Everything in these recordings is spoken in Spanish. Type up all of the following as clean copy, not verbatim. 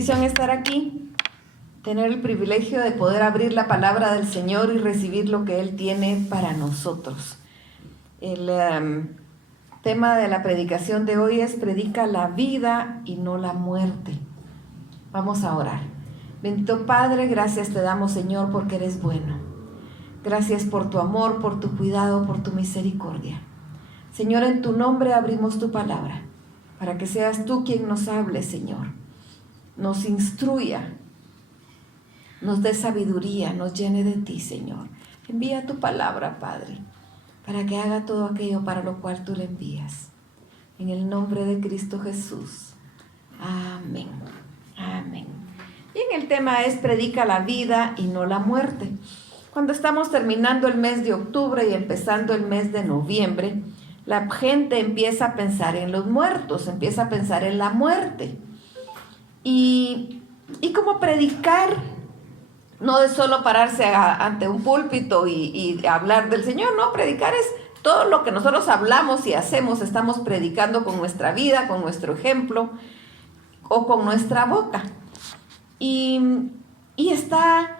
bendición estar aquí, tener el privilegio de poder abrir la palabra del Señor y recibir lo que Él tiene para nosotros. El tema de la predicación de hoy es: predica la vida y no la muerte. Vamos a orar. Bendito Padre, gracias te damos, Señor, porque eres bueno. Gracias por tu amor, por tu cuidado, por tu misericordia. Señor, en tu nombre abrimos tu palabra, para que seas tú quien nos hable, Señor. Nos instruya, nos dé sabiduría, nos llene de ti, Señor. Envía tu palabra, Padre, para que haga todo aquello para lo cual tú le envías. En el nombre de Cristo Jesús. Amén. Amén. Y en el tema es: predica la vida y no la muerte. Cuando estamos terminando el mes de octubre y empezando el mes de noviembre, la gente empieza a pensar en los muertos, empieza a pensar en la muerte. Y como predicar no es solo pararse ante un púlpito y hablar del Señor, no, predicar es todo lo que nosotros hablamos y hacemos, estamos predicando con nuestra vida, con nuestro ejemplo o con nuestra boca. Y está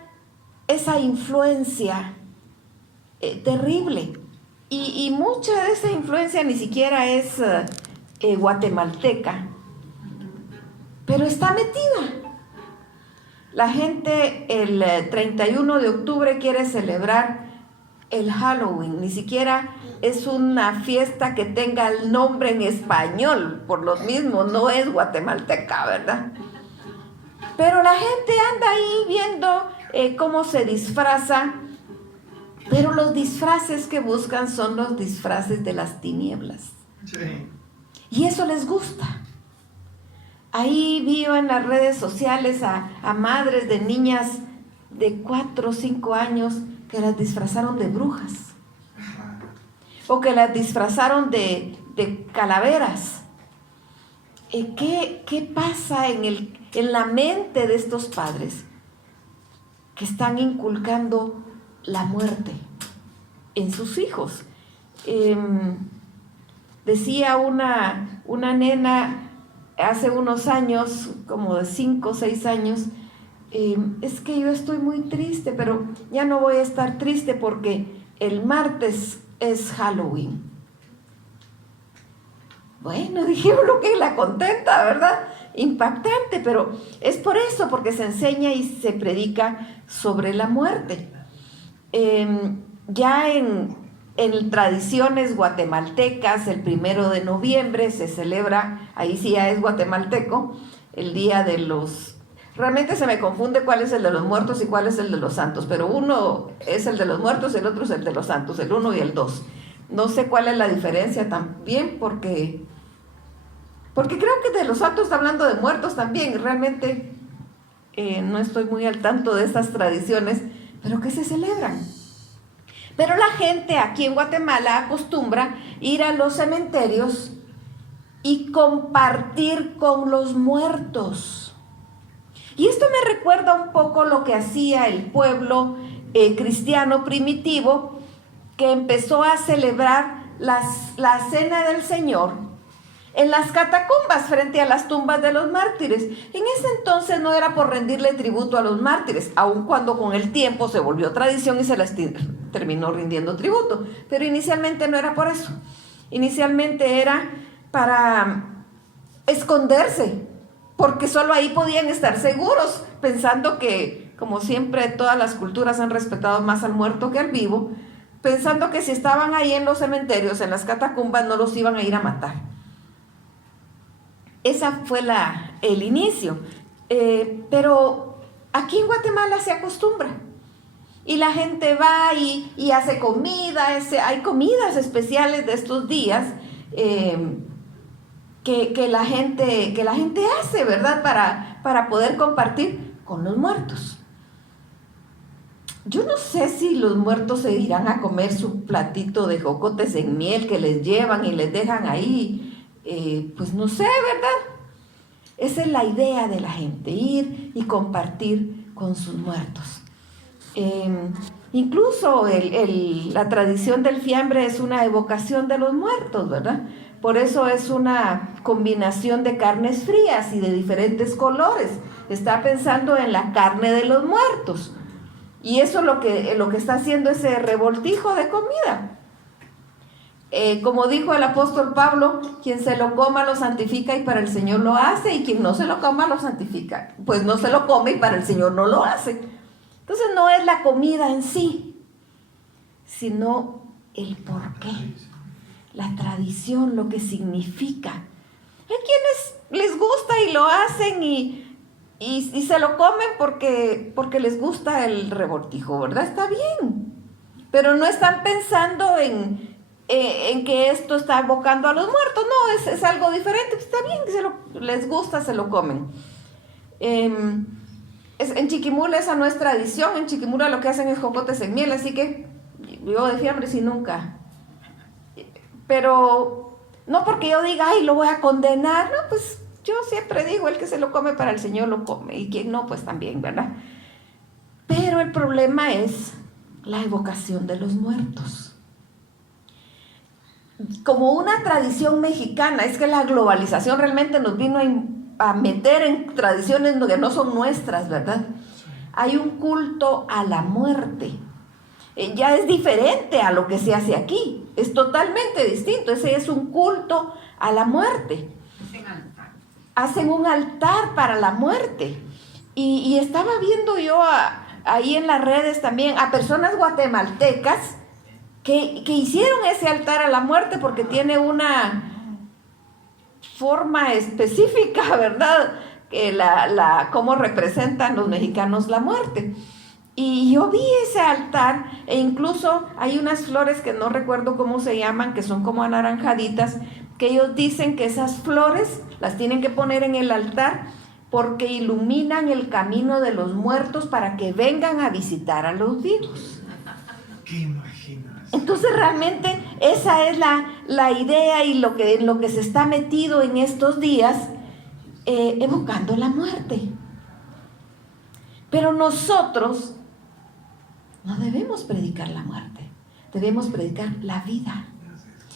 esa influencia terrible. Y mucha de esa influencia ni siquiera es guatemalteca, pero está metida. La gente el 31 de octubre quiere celebrar el Halloween. Ni siquiera es una fiesta que tenga el nombre en español, por lo mismo no es guatemalteca, ¿verdad? Pero la gente anda ahí viendo cómo se disfraza. Pero los disfraces que buscan son los disfraces de las tinieblas. Sí. Y eso les gusta. Ahí vi en las redes sociales a madres de niñas de 4 o 5 años que las disfrazaron de brujas. O que las disfrazaron de calaveras. ¿Qué pasa en la mente de estos padres que están inculcando la muerte en sus hijos? Decía una nena hace unos años, como de 5 o 6 años, es que yo estoy muy triste, pero ya no voy a estar triste porque el martes es Halloween. Bueno, dijimos lo que la contenta, ¿verdad? Impactante, pero es por eso, porque se enseña y se predica sobre la muerte. Ya en tradiciones guatemaltecas, el 1 de noviembre se celebra, ahí sí ya es guatemalteco, el día de los... Realmente se me confunde cuál es el de los muertos y cuál es el de los santos, pero uno es el de los muertos y el otro es el de los santos, el 1 y el 2. No sé cuál es la diferencia también, porque creo que de los santos está hablando de muertos también. Realmente no estoy muy al tanto de estas tradiciones, pero que se celebran. Pero la gente aquí en Guatemala acostumbra ir a los cementerios y compartir con los muertos. Y esto me recuerda un poco lo que hacía el pueblo cristiano primitivo, que empezó a celebrar la cena del Señor en las catacumbas frente a las tumbas de los mártires. En ese entonces no era por rendirle tributo a los mártires, aun cuando con el tiempo se volvió tradición y se les terminó rindiendo tributo, pero inicialmente no era por eso. Inicialmente era para esconderse, porque solo ahí podían estar seguros, pensando que, como siempre, todas las culturas han respetado más al muerto que al vivo, pensando que si estaban ahí en los cementerios, en las catacumbas, no los iban a ir a matar. Esa fue el inicio. Pero aquí en Guatemala se acostumbra. Y la gente va y hace comida. Hay comidas especiales de estos días que la gente hace, ¿verdad? Para poder compartir con los muertos. Yo no sé si los muertos se irán a comer su platito de jocotes en miel que les llevan y les dejan ahí. Pues no sé, ¿verdad? Esa es la idea de la gente, ir y compartir con sus muertos. Incluso la tradición del fiambre es una evocación de los muertos, ¿verdad? Por eso es una combinación de carnes frías y de diferentes colores. está pensando en la carne de los muertos. Y eso es lo que está haciendo ese revoltijo de comida. Como dijo el apóstol Pablo, quien se lo coma lo santifica y para el Señor lo hace, y quien no se lo coma lo santifica, pues no se lo come y para el Señor no lo hace. Entonces no es la comida en sí, sino el porqué, la tradición, lo que significa. Hay quienes les gusta y lo hacen y se lo comen porque les gusta el revoltijo, ¿verdad? Está bien, pero no están pensando en que esto está evocando a los muertos. No, es algo diferente. Está bien, les gusta, se lo comen. En Chiquimula esa no es tradición. En Chiquimula lo que hacen es jocotes en miel, así que yo de fiambre sí nunca. Pero no porque yo diga, ay, lo voy a condenar. No, pues yo siempre digo, el que se lo come para el Señor lo come, y quien no, pues también, ¿verdad? Pero el problema es la evocación de los muertos. Como una tradición mexicana, es que la globalización realmente nos vino a meter en tradiciones que no son nuestras, ¿verdad? Hay un culto a la muerte. Ya es diferente a lo que se hace aquí, es totalmente distinto. Ese es un culto a la muerte. Hacen un altar para la muerte. Y estaba viendo yo ahí en las redes también a personas guatemaltecas que hicieron ese altar a la muerte porque tiene una forma específica, ¿verdad? Que cómo representan los mexicanos la muerte. Y yo vi ese altar, e incluso hay unas flores que no recuerdo cómo se llaman, que son como anaranjaditas, que ellos dicen que esas flores las tienen que poner en el altar porque iluminan el camino de los muertos para que vengan a visitar a los vivos. ¿Qué imaginas? Entonces realmente esa es la idea y lo que se está metido en estos días, evocando la muerte. Pero nosotros no debemos predicar la muerte, debemos predicar la vida.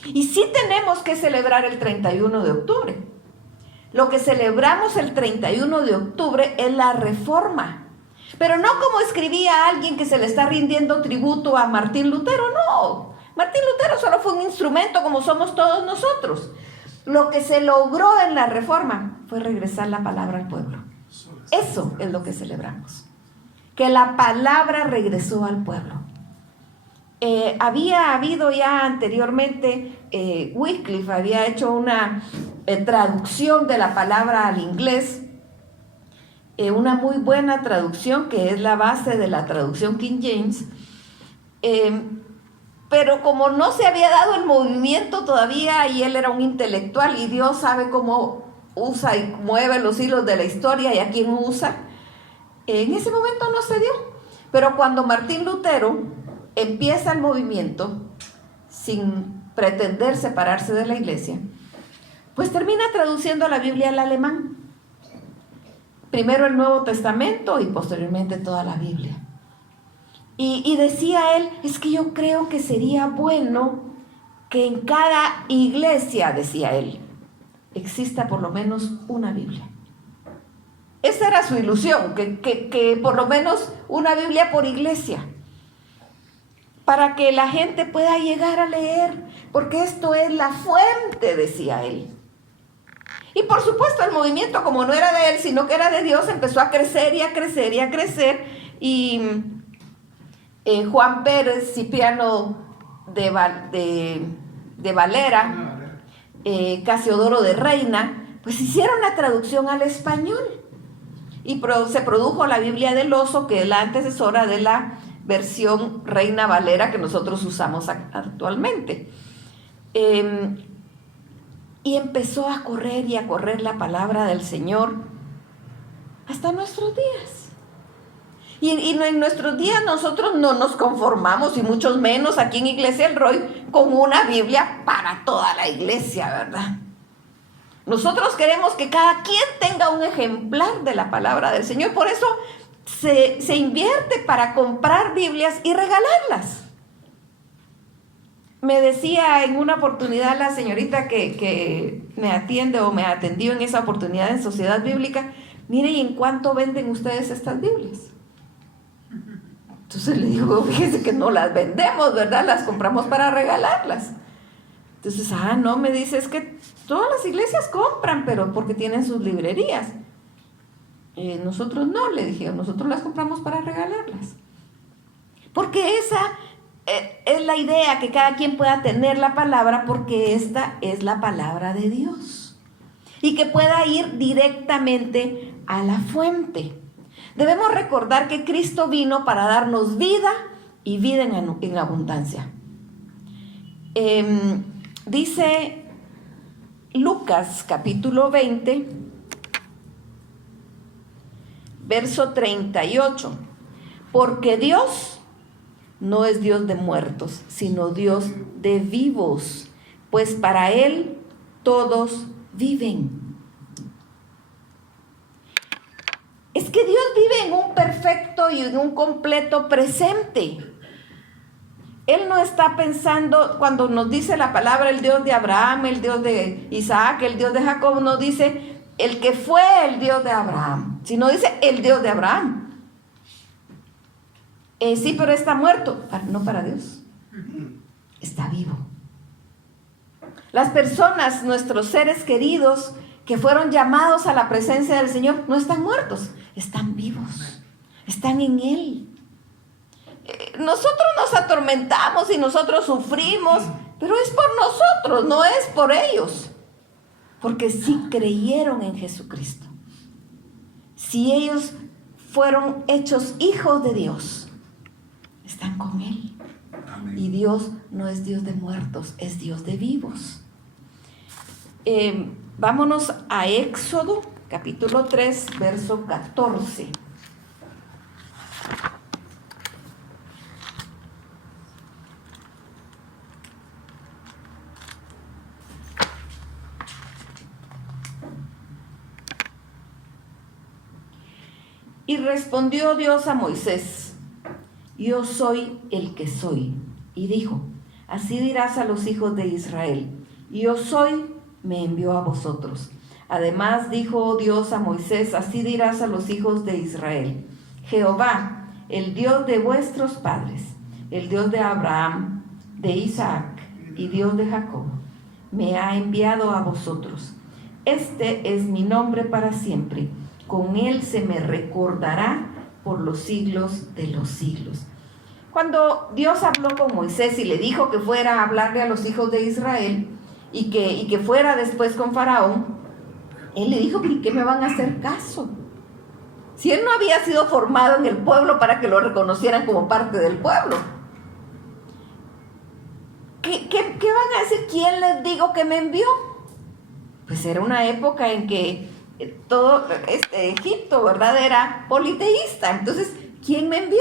Y sí tenemos que celebrar el 31 de octubre. Lo que celebramos el 31 de octubre es la Reforma. Pero no como escribía alguien que se le está rindiendo tributo a Martín Lutero, no. Martín Lutero solo fue un instrumento como somos todos nosotros. Lo que se logró en la Reforma fue regresar la palabra al pueblo. Eso es lo que celebramos. Que la palabra regresó al pueblo. Había habido ya anteriormente, Wycliffe había hecho una traducción de la palabra al inglés, una muy buena traducción que es la base de la traducción King James, pero como no se había dado el movimiento todavía y él era un intelectual y Dios sabe cómo usa y mueve los hilos de la historia y a quién usa, en ese momento no se dio. Pero cuando Martín Lutero empieza el movimiento sin pretender separarse de la iglesia, pues termina traduciendo la Biblia al alemán. Primero el Nuevo Testamento y posteriormente toda la Biblia. Y decía él, es que yo creo que sería bueno que en cada iglesia, decía él, exista por lo menos una Biblia. Esa era su ilusión, que por lo menos una Biblia por iglesia, para que la gente pueda llegar a leer, porque esto es la fuente, decía él. Y por supuesto el movimiento, como no era de él, sino que era de Dios, empezó a crecer y a crecer y a crecer. Y Juan Pérez, Cipriano de Valera, Casiodoro de Reina, pues hicieron la traducción al español. Y se produjo la Biblia del Oso, que es la antecesora de la versión Reina Valera que nosotros usamos actualmente. Y empezó a correr y a correr la palabra del Señor hasta nuestros días. Y en nuestros días nosotros no nos conformamos, y mucho menos aquí en Iglesia El Roy, con una Biblia para toda la iglesia, ¿verdad? Nosotros queremos que cada quien tenga un ejemplar de la palabra del Señor. Por eso se invierte para comprar Biblias y regalarlas. Me decía en una oportunidad la señorita que me atiende o me atendió en esa oportunidad en Sociedad Bíblica, mire, ¿y en cuánto venden ustedes estas Biblias? Entonces le digo, fíjese que no las vendemos, ¿verdad? Las compramos para regalarlas. Entonces, no, me dice, es que todas las iglesias compran, pero porque tienen sus librerías. Nosotros no, le dije, nosotros las compramos para regalarlas. Porque esa es la idea, que cada quien pueda tener la palabra, porque esta es la palabra de Dios. Y que pueda ir directamente a la fuente. Debemos recordar que Cristo vino para darnos vida y vida en abundancia. Dice Lucas capítulo 20, verso 38. Porque Dios no es Dios de muertos, sino Dios de vivos, pues para Él todos viven. Es que Dios vive en un perfecto y en un completo presente. Él no está pensando, cuando nos dice la palabra, el Dios de Abraham, el Dios de Isaac, el Dios de Jacob, no dice el que fue el Dios de Abraham, sino dice el Dios de Abraham. Sí, pero está muerto. No para Dios. Está vivo. Las personas, nuestros seres queridos, que fueron llamados a la presencia del Señor, no están muertos, están vivos, están en Él. Nosotros nos atormentamos y nosotros sufrimos, pero es por nosotros, no es por ellos, porque sí creyeron en Jesucristo. Si ellos fueron hechos hijos de Dios, están con Él. Amén. Y Dios no es Dios de muertos, es Dios de vivos. Vámonos a Éxodo, capítulo 3, verso 14. Y respondió Dios a Moisés: yo soy el que soy. Y dijo: así dirás a los hijos de Israel: yo soy, me envió a vosotros. Además dijo Dios a Moisés: así dirás a los hijos de Israel: Jehová, el Dios de vuestros padres, el Dios de Abraham, de Isaac y Dios de Jacob, me ha enviado a vosotros. Este es mi nombre para siempre, con él se me recordará por los siglos de los siglos. Cuando Dios habló con Moisés y le dijo que fuera a hablarle a los hijos de Israel, y que fuera después con Faraón, él le dijo: ¿y qué me van a hacer caso? Si él no había sido formado en el pueblo para que lo reconocieran como parte del pueblo. ¿Qué van a decir? ¿Quién les digo que me envió? Pues era una época en que todo Egipto, ¿verdad?, era politeísta. Entonces, ¿quién me envió?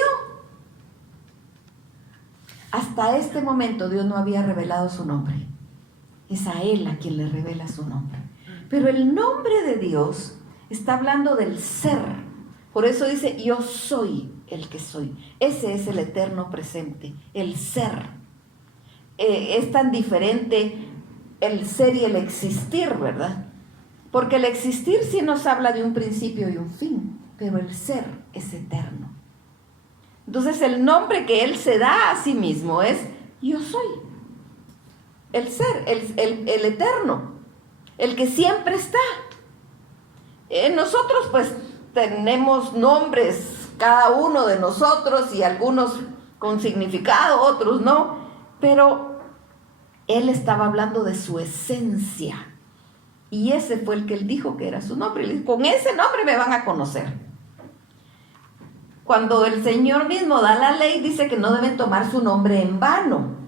Hasta este momento Dios no había revelado su nombre. Es a Él a quien le revela su nombre. Pero el nombre de Dios está hablando del ser. Por eso dice: yo soy el que soy. Ese es el eterno presente, el ser. Es tan diferente el ser y el existir, ¿verdad? Porque el existir sí nos habla de un principio y un fin, pero el ser es eterno. Entonces el nombre que Él se da a sí mismo es: yo soy. El ser, el eterno, el que siempre está. Nosotros pues tenemos nombres, cada uno de nosotros, y algunos con significado, otros no, pero Él estaba hablando de su esencia, y ese fue el que Él dijo que era su nombre. Él dijo: con ese nombre me van a conocer. Cuando el Señor mismo da la ley, dice que no deben tomar su nombre en vano,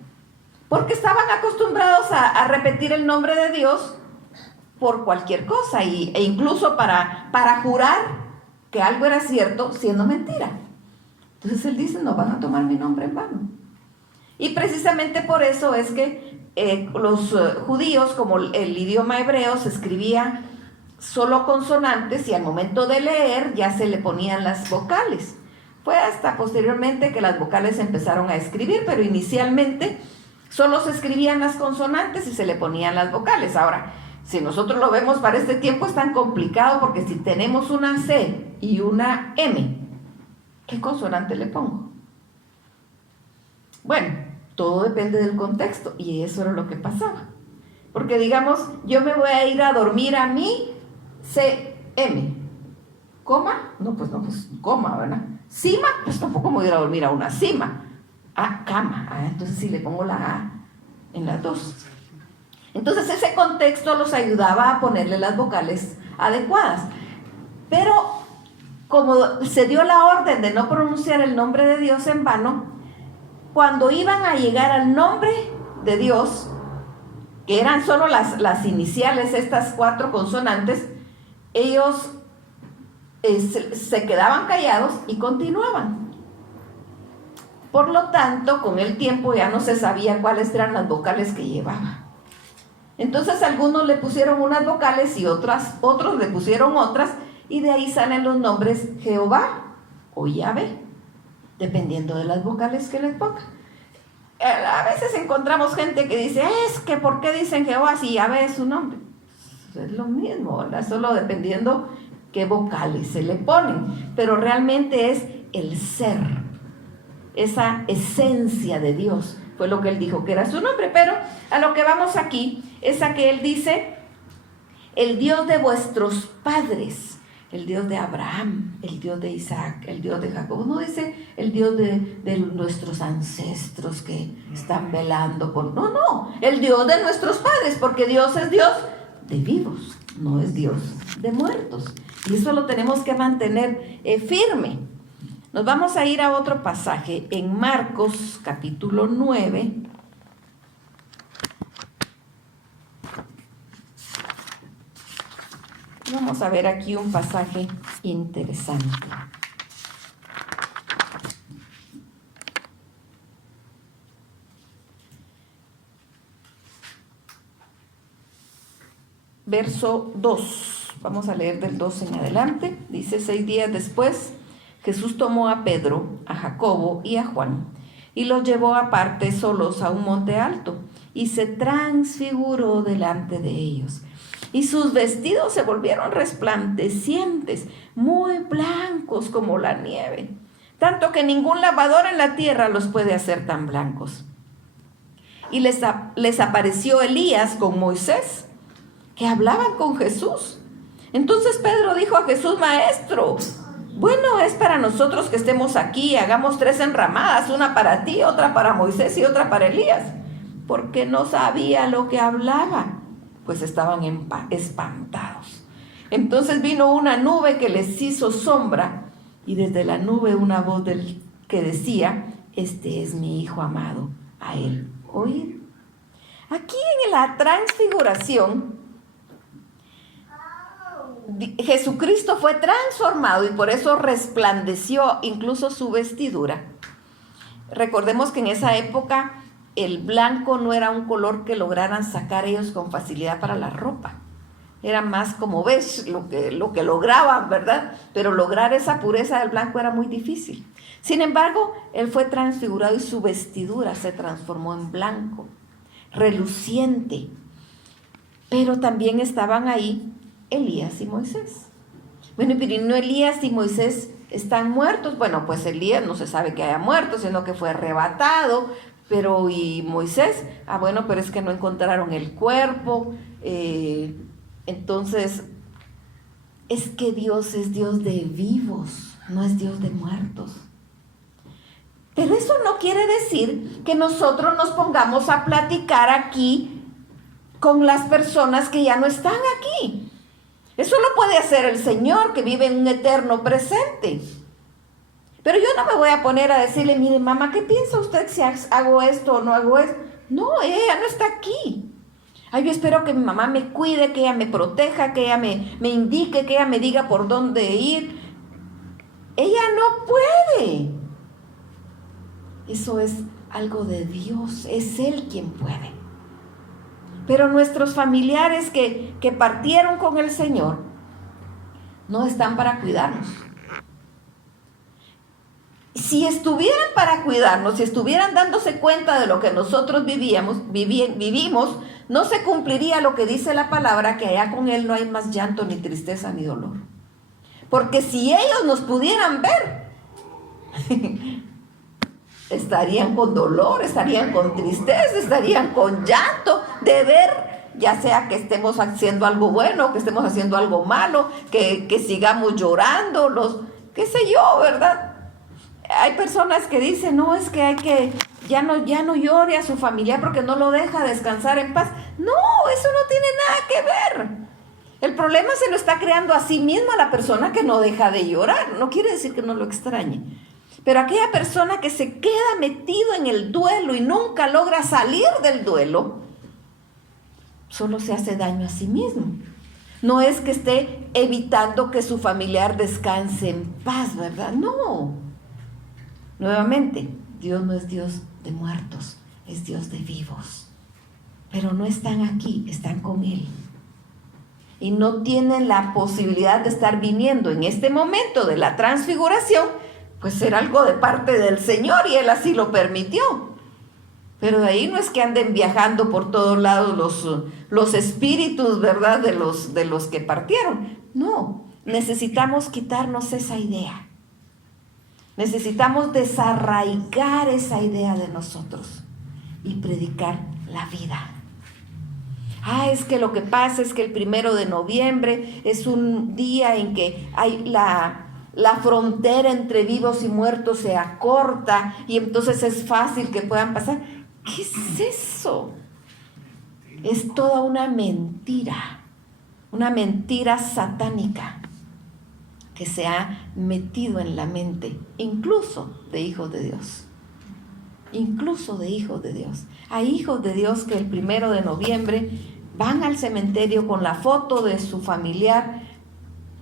porque estaban acostumbrados a repetir el nombre de Dios por cualquier cosa, e incluso para jurar que algo era cierto siendo mentira. Entonces Él dice: no van a tomar mi nombre en vano. Y precisamente por eso es que los judíos, como el idioma hebreo se escribía solo consonantes, y al momento de leer ya se le ponían las vocales. Fue hasta posteriormente que las vocales se empezaron a escribir, pero inicialmente solo se escribían las consonantes y se le ponían las vocales. Ahora, Si nosotros lo vemos para este tiempo es tan complicado porque si tenemos una C y una M, ¿qué consonante le pongo? Bueno, todo depende del contexto y eso era lo que pasaba. Porque digamos, yo me voy a ir a dormir a mi CM. ¿Coma? No, pues coma, ¿verdad? ¿Cima? Pues tampoco me voy a ir a dormir a una cima. Ah, cama. Ah, entonces sí le pongo la A en las dos. Entonces ese contexto los ayudaba a ponerle las vocales adecuadas. Pero como se dio la orden de no pronunciar el nombre de Dios en vano, cuando iban a llegar al nombre de Dios, que eran solo las iniciales, estas 4 consonantes, ellos se quedaban callados y continuaban. Por lo tanto, con el tiempo ya no se sabía cuáles eran las vocales que llevaba. Entonces algunos le pusieron unas vocales y otros le pusieron otras, y de ahí salen los nombres Jehová o Yahvé, dependiendo de las vocales que les pongan. A veces encontramos gente que dice, es que ¿por qué dicen Jehová si Yahvé es su nombre? Es lo mismo, ¿verdad? Solo dependiendo qué vocales se le ponen, pero realmente es el ser, esa esencia de Dios, fue lo que él dijo que era su nombre. Pero a lo que vamos aquí es a que él dice, el Dios de vuestros padres, el Dios de Abraham, el Dios de Isaac, el Dios de Jacob. No dice el Dios de nuestros ancestros que están velando por... No, el Dios de nuestros padres, porque Dios es Dios de vivos, no es Dios de muertos. Y eso lo tenemos que mantener firme. Nos vamos a ir a otro pasaje en Marcos capítulo 9. Vamos a ver aquí un pasaje interesante. Verso 2. Vamos a leer del 2 en adelante. Dice: 6 días después, Jesús tomó a Pedro, a Jacobo y a Juan, y los llevó aparte solos a un monte alto, y se transfiguró delante de ellos. Y sus vestidos se volvieron resplandecientes, muy blancos como la nieve, tanto que ningún lavador en la tierra los puede hacer tan blancos. Y les apareció Elías con Moisés, que hablaban con Jesús. Entonces Pedro dijo a Jesús: Maestro, bueno es para nosotros que estemos aquí, hagamos 3 enramadas, una para ti, otra para Moisés y otra para Elías, porque no sabía lo que hablaba, pues estaban espantados. Entonces vino una nube que les hizo sombra, y desde la nube una voz que decía: Este es mi Hijo amado, a él oíd. Aquí en la transfiguración, Jesucristo fue transformado y por eso resplandeció incluso su vestidura. Recordemos que en esa época el blanco no era un color que lograran sacar ellos con facilidad para la ropa. Era más como beige lo que lograban, ¿verdad? Pero lograr esa pureza del blanco era muy difícil. Sin embargo, él fue transfigurado y su vestidura se transformó en blanco, reluciente. Pero también estaban ahí Elías y Moisés. Bueno, pero no, Elías y Moisés están muertos. Bueno, pues Elías no se sabe que haya muerto, sino que fue arrebatado. Pero ¿y Moisés? Bueno, pero es que no encontraron el cuerpo. Entonces, es que Dios es Dios de vivos, no es Dios de muertos. Pero eso no quiere decir que nosotros nos pongamos a platicar aquí con las personas que ya no están aquí. Eso lo puede hacer el Señor, que vive en un eterno presente. Pero yo no me voy a poner a decirle: mire, mamá, ¿qué piensa usted si hago esto o no hago esto? No, ella no está aquí. Yo espero que mi mamá me cuide, que ella me proteja, que ella me indique, que ella me diga por dónde ir. Ella no puede. Eso es algo de Dios, es Él quien puede. Pero nuestros familiares que partieron con el Señor no están para cuidarnos. si estuvieran para cuidarnos, si estuvieran dándose cuenta de lo que nosotros vivimos, no se cumpliría lo que dice la palabra, que allá con Él no hay más llanto, ni tristeza, ni dolor. Porque si ellos nos pudieran ver, estarían con dolor, estarían con tristeza, estarían con llanto de ver, ya sea que estemos haciendo algo bueno, que estemos haciendo algo malo, que sigamos llorando, qué sé yo, ¿verdad? Hay personas que dicen, no, es que ya no llore a su familiar porque no lo deja descansar en paz. No, eso no tiene nada que ver. El problema se lo está creando a sí misma la persona que no deja de llorar. No quiere decir que no lo extrañe. Pero aquella persona que se queda metido en el duelo y nunca logra salir del duelo, solo se hace daño a sí mismo. No es que esté evitando que su familiar descanse en paz, ¿verdad? No. Nuevamente, Dios no es Dios de muertos, es Dios de vivos. Pero no están aquí, están con Él. Y no tienen la posibilidad de estar viniendo en este momento de la transfiguración, pues era algo de parte del Señor y Él así lo permitió. Pero de ahí no es que anden viajando por todos lados los espíritus, ¿verdad? De los que partieron. No, necesitamos quitarnos esa idea. Necesitamos desarraigar esa idea de nosotros y predicar la vida. Es que lo que pasa es que el 1 de noviembre es un día en que hay la frontera entre vivos y muertos se acorta y entonces es fácil que puedan pasar. ¿Qué es eso? Es toda una mentira satánica que se ha metido en la mente, incluso de hijos de Dios. Incluso de hijos de Dios. Hay hijos de Dios que el 1 de noviembre van al cementerio con la foto de su familiar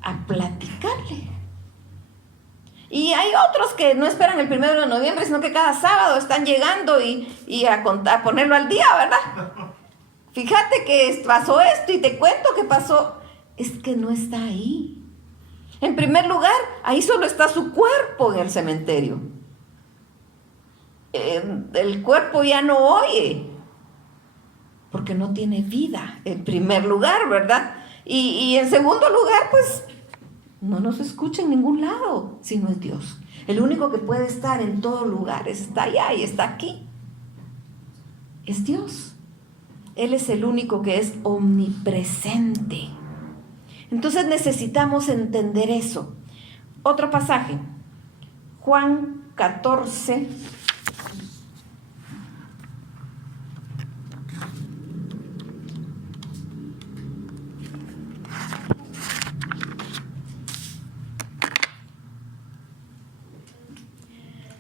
a platicarle. Y hay otros que no esperan el 1 de noviembre, sino que cada sábado están llegando y a ponerlo al día, ¿verdad? Fíjate que pasó esto y te cuento que pasó. Es que no está ahí. En primer lugar, ahí solo está su cuerpo en el cementerio. El cuerpo ya no oye, porque no tiene vida, en primer lugar, ¿verdad? Y en segundo lugar, pues, no nos escucha en ningún lado, sino es Dios. El único que puede estar en todos lugares, está allá y está aquí, es Dios. Él es el único que es omnipresente. Entonces necesitamos entender eso. Otro pasaje, Juan 14.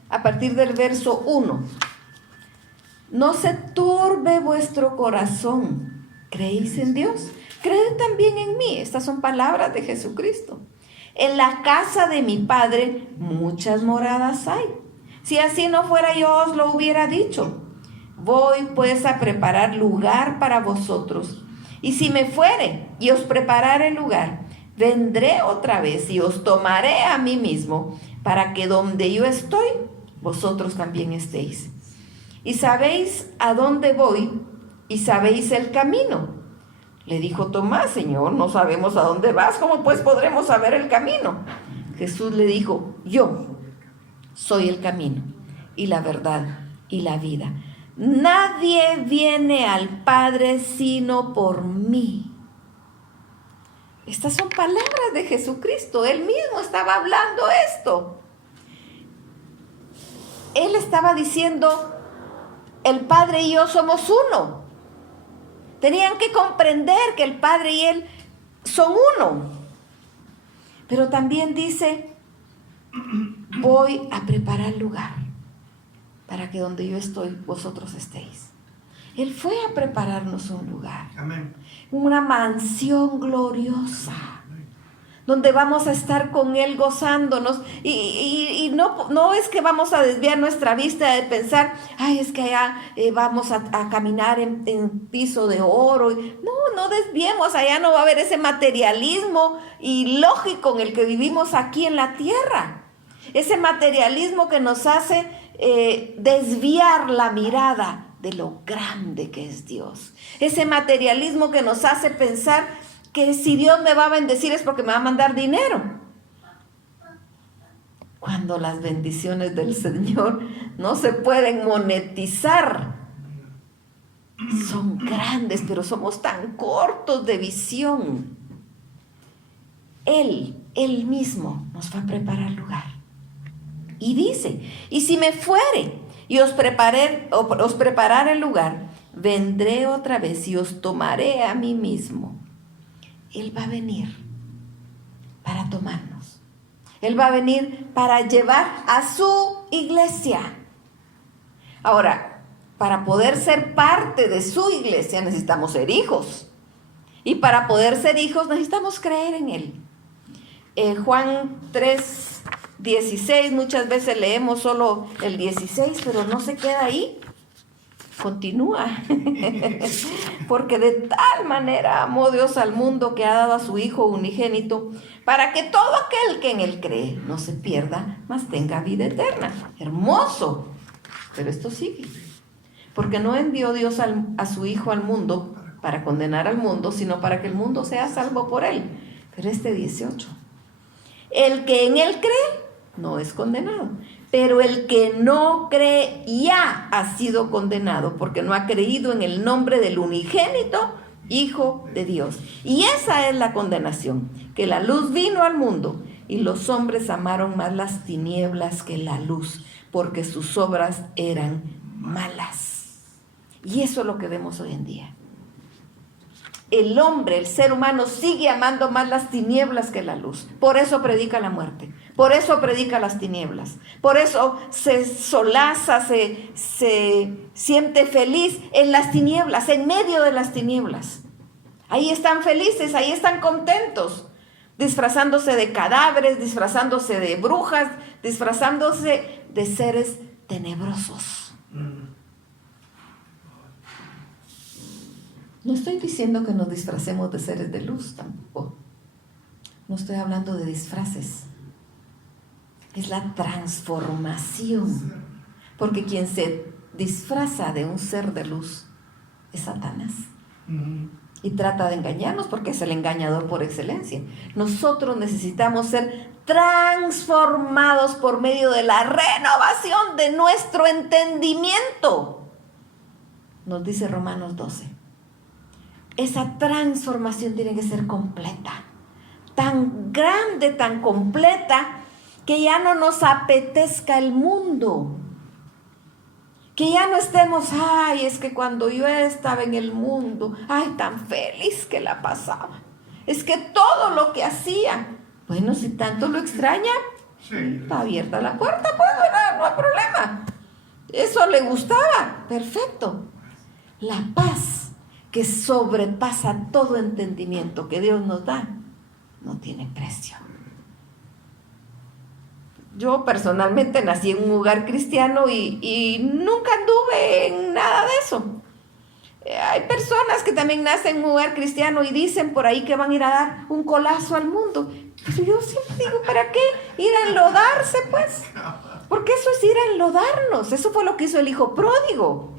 A partir del verso 1. No se turbe vuestro corazón. ¿Creéis en Dios? Creed también en mí. Estas son palabras de Jesucristo. En la casa de mi Padre muchas moradas hay. Si así no fuera, yo os lo hubiera dicho. Voy pues a preparar lugar para vosotros. Y si me fuere y os preparare lugar, vendré otra vez y os tomaré a mí mismo, para que donde yo estoy, vosotros también estéis. Y sabéis a dónde voy y sabéis el camino. Le dijo Tomás: Señor, no sabemos a dónde vas, ¿cómo pues podremos saber el camino? Jesús le dijo: yo soy el camino y la verdad y la vida. Nadie viene al Padre sino por mí. Estas son palabras de Jesucristo. Él mismo estaba hablando esto. Él estaba diciendo: el Padre y yo somos uno. Tenían que comprender que el Padre y Él son uno. Pero también dice: voy a preparar lugar para que donde yo estoy, vosotros estéis. Él fue a prepararnos un lugar. Amén. Una mansión gloriosa, donde vamos a estar con Él gozándonos. Y no es que vamos a desviar nuestra vista de pensar: es que allá vamos a caminar en piso de oro. No desviemos, allá no va a haber ese materialismo ilógico en el que vivimos aquí en la tierra. ese materialismo que nos hace desviar la mirada de lo grande que es Dios, ese materialismo que nos hace pensar que si Dios me va a bendecir es porque me va a mandar dinero, cuando las bendiciones del Señor no se pueden monetizar. Son grandes, pero somos tan cortos de visión. Él mismo nos va a preparar lugar. Y dice, y si me fuere y os prepararé el lugar, vendré otra vez y os tomaré a mí mismo. Él va a venir para tomarnos. Él va a venir para llevar a su iglesia. Ahora, para poder ser parte de su iglesia necesitamos ser hijos. Y para poder ser hijos necesitamos creer en Él. Juan 3:16, muchas veces leemos solo el 16, pero no se queda ahí. Continúa. Porque de tal manera amó Dios al mundo que ha dado a su Hijo unigénito, para que todo aquel que en Él cree no se pierda, mas tenga vida eterna. Hermoso. Pero esto sigue. Porque no envió Dios a su Hijo al mundo para condenar al mundo, sino para que el mundo sea salvo por Él. Pero 18. El que en Él cree no es condenado. Pero el que no cree ya ha sido condenado, porque no ha creído en el nombre del unigénito Hijo de Dios. Y esa es la condenación, que la luz vino al mundo y los hombres amaron más las tinieblas que la luz, porque sus obras eran malas. Y eso es lo que vemos hoy en día. El hombre, el ser humano, sigue amando más las tinieblas que la luz. Por eso predica la muerte. Por eso predica las tinieblas. Por eso se solaza, se siente feliz en las tinieblas, en medio de las tinieblas. Ahí están felices, ahí están contentos, disfrazándose de cadáveres, disfrazándose de brujas, disfrazándose de seres tenebrosos. No estoy diciendo que nos disfracemos de seres de luz tampoco. No estoy hablando de disfraces. Es la transformación. Porque quien se disfraza de un ser de luz es Satanás. Y trata de engañarnos porque es el engañador por excelencia. Nosotros necesitamos ser transformados por medio de la renovación de nuestro entendimiento. Nos dice Romanos 12. Esa transformación tiene que ser completa, tan grande, tan completa, que ya no nos apetezca el mundo, que ya no estemos, ay, es que cuando yo estaba en el mundo, ay, tan feliz que la pasaba, es que todo lo que hacía, bueno, si tanto lo extraña, está abierta la puerta, pues, no hay problema, eso le gustaba, perfecto. La paz que sobrepasa todo entendimiento que Dios nos da, no tiene precio. Yo personalmente nací en un hogar cristiano y nunca anduve en nada de eso. Hay personas que también nacen en un hogar cristiano y dicen por ahí que van a ir a dar un colazo al mundo. Pero yo siempre digo, ¿para qué ir a enlodarse, pues? Porque eso es ir a enlodarnos. Eso fue lo que hizo el hijo pródigo.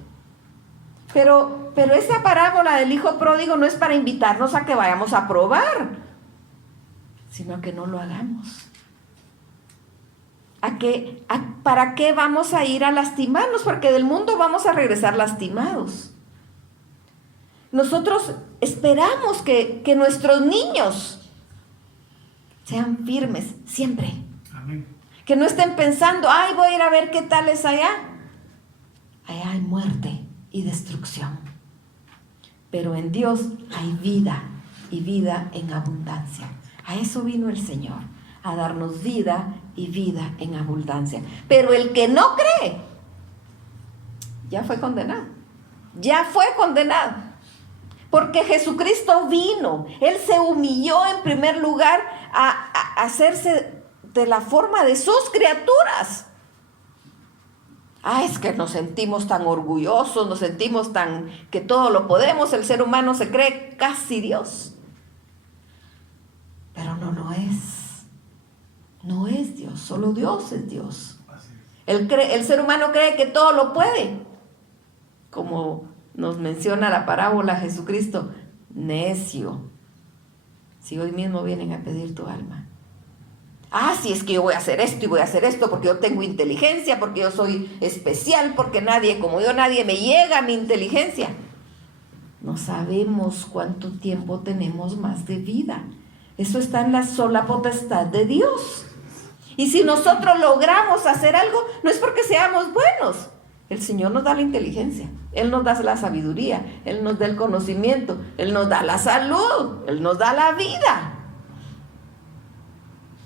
Pero esa parábola del hijo pródigo no es para invitarnos a que vayamos a probar, sino a que no lo hagamos. ¿Para qué vamos a ir a lastimarnos? Porque del mundo vamos a regresar lastimados. Nosotros esperamos que nuestros niños sean firmes siempre. Amén. Que no estén pensando, ay, voy a ir a ver qué tal es allá. Allá hay muerte y destrucción. Pero en Dios hay vida y vida en abundancia. A eso vino el Señor, a darnos vida y vida en abundancia. Pero el que no cree, ya fue condenado. Ya fue condenado. Porque Jesucristo vino, Él se humilló en primer lugar a hacerse de la forma de sus criaturas. Es que nos sentimos tan orgullosos, nos sentimos tan que todo lo podemos, el ser humano se cree casi Dios. Pero no lo es. No es Dios, solo Dios es Dios. Así es. El ser humano cree que todo lo puede. Como nos menciona la parábola Jesucristo, necio. Si hoy mismo vienen a pedir tu alma. Si es que yo voy a hacer esto y voy a hacer esto porque yo tengo inteligencia, porque yo soy especial, porque nadie me llega a mi inteligencia. No sabemos cuánto tiempo tenemos más de vida. Eso está en la sola potestad de Dios. Y si nosotros logramos hacer algo, no es porque seamos buenos. El Señor nos da la inteligencia, Él nos da la sabiduría, Él nos da el conocimiento, Él nos da la salud, Él nos da la vida.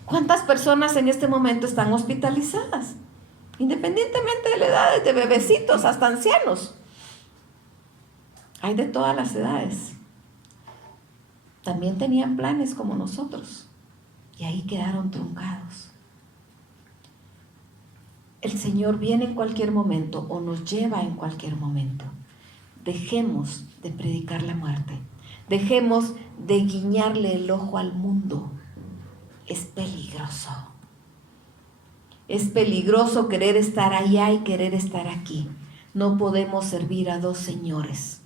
¿Cuántas personas en este momento están hospitalizadas? Independientemente de la edad, desde bebecitos hasta ancianos. Hay de todas las edades. También tenían planes como nosotros y ahí quedaron truncados. El Señor viene en cualquier momento o nos lleva en cualquier momento. Dejemos de predicar la muerte. Dejemos de guiñarle el ojo al mundo. Es peligroso. Es peligroso querer estar allá y querer estar aquí. No podemos servir a dos señores.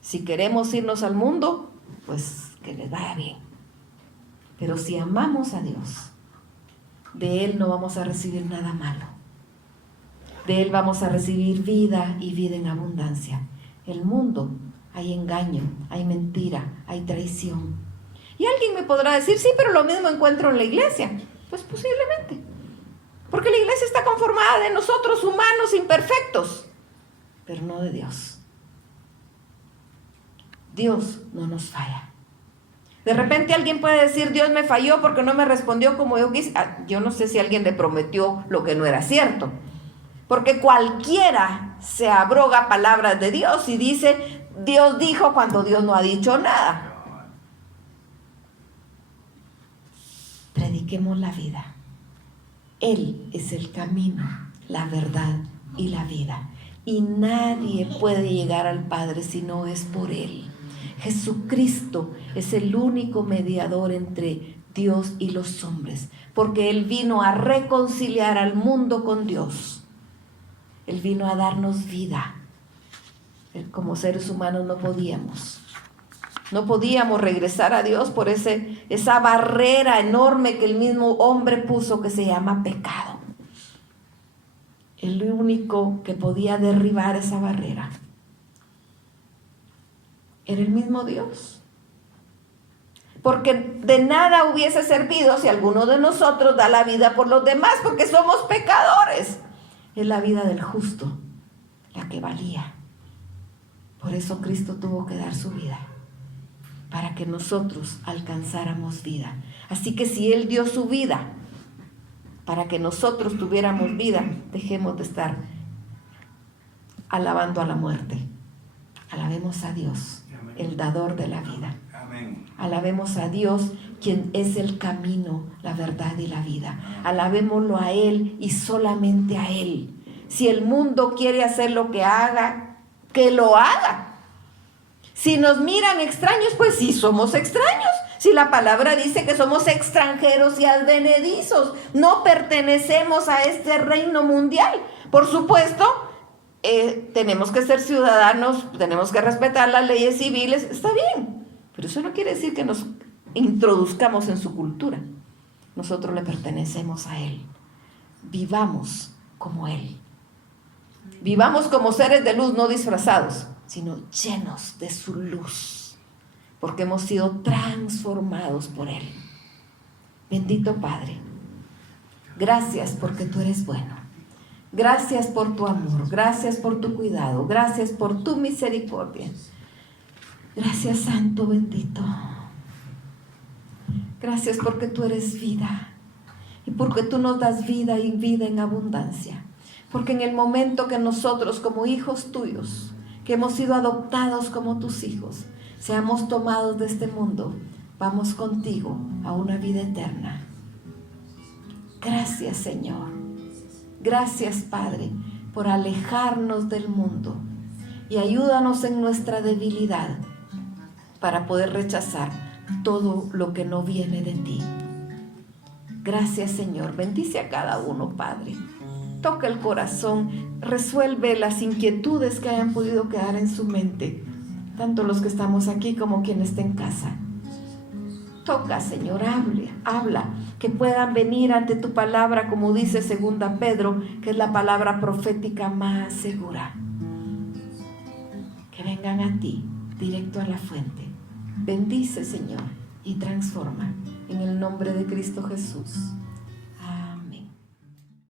Si queremos irnos al mundo, pues que les vaya bien. Pero si amamos a Dios, de Él no vamos a recibir nada malo. De Él vamos a recibir vida y vida en abundancia. El mundo, hay engaño, hay mentira, hay traición. Y alguien me podrá decir, sí, pero lo mismo encuentro en la iglesia. Pues posiblemente. Porque la iglesia está conformada de nosotros humanos imperfectos, pero no de Dios. Dios no nos falla. De repente alguien puede decir, Dios me falló porque no me respondió como yo quise. Yo no sé si alguien le prometió lo que no era cierto. Porque cualquiera se abroga palabras de Dios y dice, Dios dijo cuando Dios no ha dicho nada. Prediquemos la vida. Él es el camino, la verdad y la vida. Y nadie puede llegar al Padre si no es por Él. Jesucristo es el único mediador entre Dios y los hombres, porque Él vino a reconciliar al mundo con Dios. Él vino a darnos vida. Como seres humanos no podíamos. No podíamos regresar a Dios por esa barrera enorme que el mismo hombre puso, que se llama pecado. El único que podía derribar esa barrera era el mismo Dios. Porque de nada hubiese servido si alguno de nosotros da la vida por los demás, porque somos pecadores. Es la vida del justo la que valía. Por eso Cristo tuvo que dar su vida, para que nosotros alcanzáramos vida. Así que si Él dio su vida para que nosotros tuviéramos vida, dejemos de estar alabando a la muerte. Alabemos a Dios, el dador de la vida. Alabemos a Dios, quien es el camino, la verdad y la vida. Alabémoslo a Él y solamente a Él. Si el mundo quiere hacer lo que haga, que lo haga. Si nos miran extraños, pues sí somos extraños. Si la palabra dice que somos extranjeros y advenedizos, no pertenecemos a este reino mundial. Por supuesto, tenemos que ser ciudadanos, tenemos que respetar las leyes civiles, está bien. Pero eso no quiere decir que nos introduzcamos en su cultura. Nosotros le pertenecemos a Él. Vivamos como Él. Vivamos como seres de luz, no disfrazados, sino llenos de su luz, porque hemos sido transformados por Él. Bendito Padre, gracias porque tú eres bueno. Gracias por tu amor, gracias por tu cuidado, gracias por tu misericordia. Gracias, Santo bendito. Gracias porque tú eres vida y porque tú nos das vida y vida en abundancia. Porque en el momento que nosotros, como hijos tuyos, que hemos sido adoptados como tus hijos, seamos tomados de este mundo, vamos contigo a una vida eterna. Gracias, Señor. Gracias, Padre, por alejarnos del mundo y ayúdanos en nuestra debilidad para poder rechazar todo lo que no viene de ti. Gracias, Señor. Bendice a cada uno, Padre. Toca el corazón, resuelve las inquietudes que hayan podido quedar en su mente, tanto los que estamos aquí como quien está en casa. Toca, Señor, habla, que puedan venir ante tu palabra, como dice 2 Pedro, que es la palabra profética más segura. Que vengan a ti, directo a la fuente. Bendice, Señor, y transforma. En el nombre de Cristo Jesús.